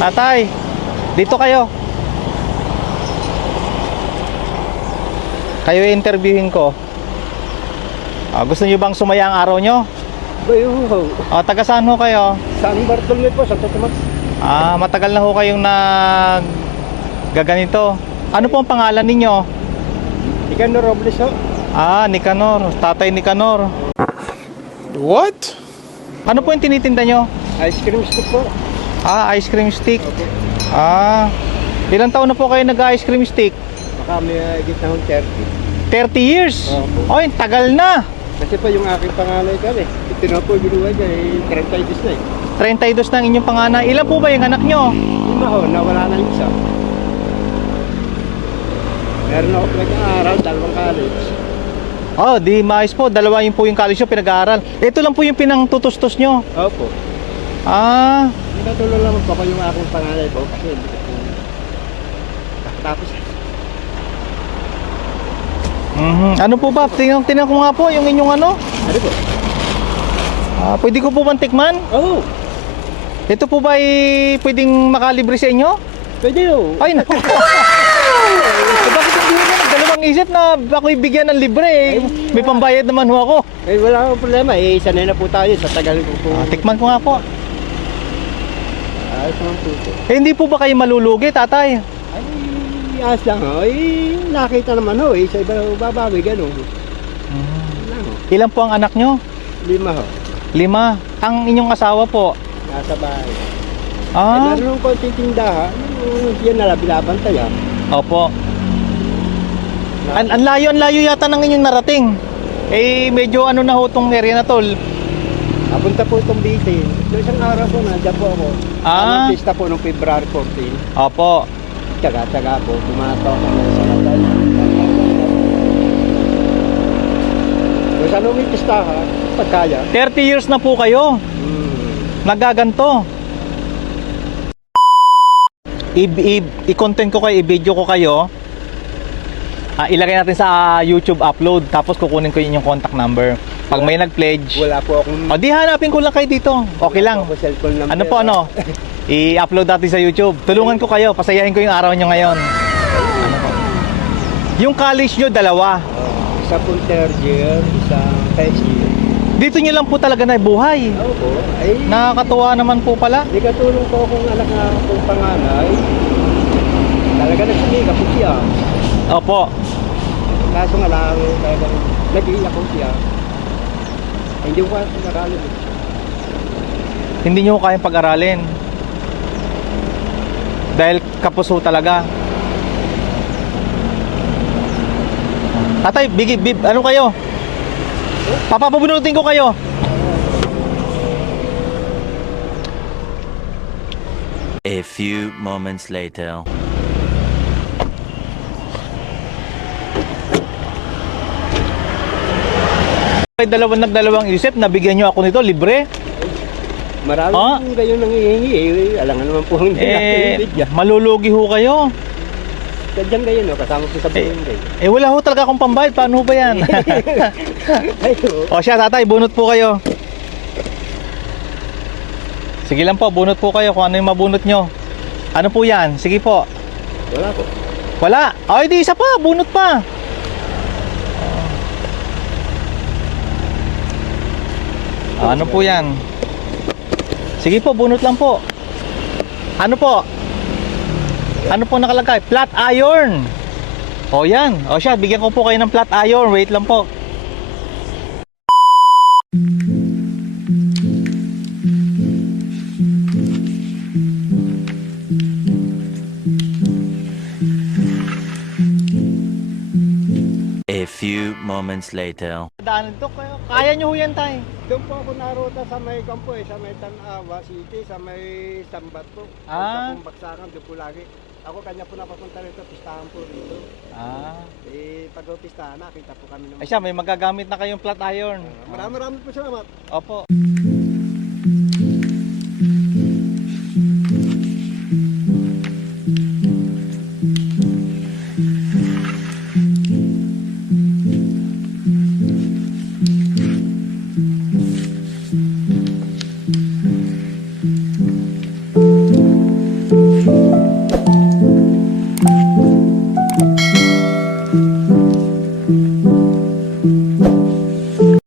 Tatay, dito kayo. Kayo interviewin ko. Gusto niyo bang sumaya ang araw nyo? Bayo, Taga saan ho kayo? San Bartolome po, Santo Tomas. Matagal na ho kayong gaganito. Ano po ang pangalan ninyo? Nicanor Robles ho. Nicanor. Tatay Nicanor. What? Ano po yung tinitinda nyo? Ice cream stick po. Ice cream stick. Okay. Ilang taon na po kayo nag-ice cream stick? Baka may gitna hong 30. 30 years? Opo. Oy, tagal na. Kasi pa yung aking panganay ka eh. Ito na po ginuha niya eh. 30 days na eh. 32 na ang inyong panganay. Ilan po ba yung anak nyo? Lima ho, nawala na yung isa. Meron ako pinag-aaral, 2 college. Di maayos po. Dalawa yun po yung college nyo pinag-aaral. Ito lang po yung pinangtutustos nyo. Opo. Nakatulong lang po ko yung aking panganay po. Kasi hindi ko po. Tapos, Ano po ba? Tingnan ko nga po yung inyong ano. ano po? Pwede ko po bang tikman? Oh, Ito po ba pwedeng makalibre sa inyo? pwede ho. Ay, naku. Bakit hindi mo nagdalawang isip na ako'y bigyan ng libre eh? May pambayad naman ho ako. Eh, wala akong problema. Eh, sanay na po tayo sa tagal ko po. Tikman ko nga po. Ayos naman po ito. Hindi po ba kayo malulugi, tatay? Ay, ayos lang ho. Eh, nakita naman ho. Eh, sa iba babawi, gano'n. Lang ho. Ilan po ang anak nyo? 5 ho. 5. Ang inyong asawa po? Nasa bahay. Eh, meron ng konting tindahan. Yan na lang, binabantay ha. Opo. Ang layo yata ng inyong narating. Medyo ano na ho tong area na tol. Napunta po itong bitin. Noong isang araw po, nandiyan po ako. Ang pista po noong February 14. Opo. Tsaga-tsaga po, tumato ako sa natay. Kung saan may pista ha, pagkaya. 30 years na po kayo. Nagaganto. I-content ko kayo, i-video ko kayo. Ilagay natin sa YouTube upload. Tapos kukunin ko yung contact number. Pag may nag-pledge. Wala po akong... Di hanapin ko lang kayo dito. Okay lang. Wala po cellphone number. Ano po ano? I-upload natin sa YouTube. Tulungan ko kayo. Pasayahin ko yung araw nyo ngayon. Ano po? Yung college nyo, 2. Isa po third year, isang first year. Dito nyo lang po talaga na buhay. Oo po. Ay, Nakakatuwa naman po pala. di katulong po akong anak na akong panganay. Talaga nagsumika po siya. Opo. Kaso nga lang, talagang nag-iiyak ko siya. Hindi ko kaya pag-aralin. Hindi nyo kayang pag-aralin. Dahil kapuso talaga. Tatay, ano kayo? Papabunutin ko kayo. A few moments later. Nagdalawang isip, nabigyan nyo ako nito, libre. Maraming kayo nangihingi eh. Alam nga naman po hindi natin bigyan. Malulugi ho kayo. Sadyang kayo no, kasama po sa barangay. Wala ho talaga akong pambayad. Paano ho ba yan? Ayo. Siya tatay, bunot po kayo. Sige lang po, bunot po kayo kung ano yung mabunot nyo. Ano po yan? Sige po. Wala po. Wala. Di isa pa, bunot pa. Ano po yan? Sige po, bunot lang po. Ano po? Ano po nakalagay? Flat iron. Yan. Siya, bigyan ko po kayo ng flat iron. Wait lang po. A few moments later. Daanan to kayo. Kaya nyo ho yan, tay. Doon po ako naruta sa may kampo sa may Tanawa City, sa may Sambat po. Sa pong baksakan, doon po lagi. Ako kanya po napapunta rito, pistahan po rito. Pag pistahan, nakita po kami naman. Siya, may magagamit na kayong flat iron. Marami po salamat. Opo.